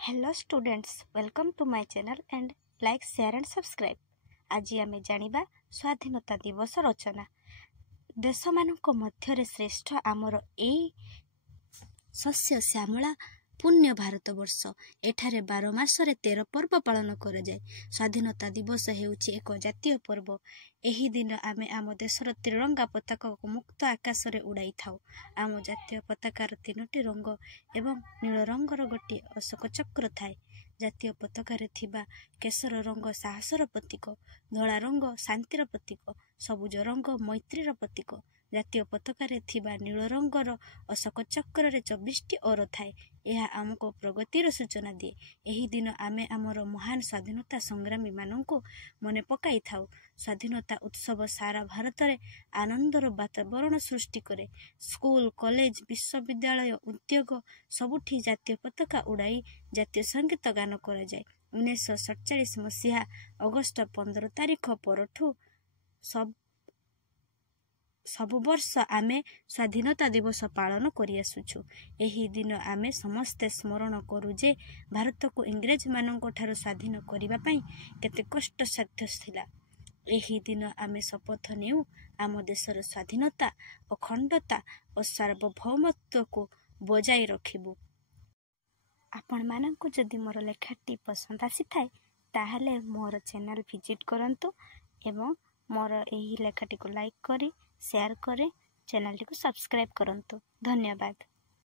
Hello students, welcome to my channel and like share and subscribe. आज आम जानिबा स्वाधीनता दिवस रचना। देश मानक मध्यरे श्रेष्ठ आमर एई शस्य श्यामला पुण्य भारतवर्ष। एठारे 12 मासरे 13 पर्व पालन करा जाय। स्वाधीनता दिवस हेउछि एक जातीय पर्व। एही दिन आमे आम देशर त्रिरंगा पताका को मुक्त आकाश रे उड़ाई थाउ। आम जातीय पताकार 3टी रंग एवं नील रंगर गोटे अशोक चक्र थाए। जातीय पताकार थिबा केसर रंग साहसर प्रतीक, धला रंग शांतिर प्रतीक, सबुज रंग मैत्रीर प्रतीक। जातीय पताकार थिबा नील रंगर अशोक चक्र रे 24टी ओर थाए। यह आमको प्रगतिर सूचना दिए। एही दिन आमे आमर महान स्वाधीनता संग्रामी माननकु मने पकाई थाउ। स्वाधीनता उत्सव सारा भारत रे आनंदर वातावरण सृष्टि करे। स्कूल, कॉलेज, विश्वविद्यालय, उद्योग सबुठी जातीय पताका उड़ाई जातीय संगीत गान करा जाए। 1947 मसीहा अगस्ट 15 तारिख परठू सब वर्ष आमे स्वाधीनता दिवस पालन करि आसुछु। एही दिन आमे समस्ते स्मरण करू जे भारत को इंग्रेज मानक ठारो स्वाधीन करिबा पई केते कष्ट साध्य थिला। एही दिन आमे शपथ नेउ आम देशर स्वाधीनता, अखंडता और सार्वभौमत्व को बजाय रखिबु। आपण मानकु जदि मोर लेखाटी पसंद आसी थाए ताहले मोर चैनल विजिट करंतु एवं मोर एही लेखाटी को लाइक करी शेयर करे चैनल को सब्सक्राइब करंतु। धन्यवाद।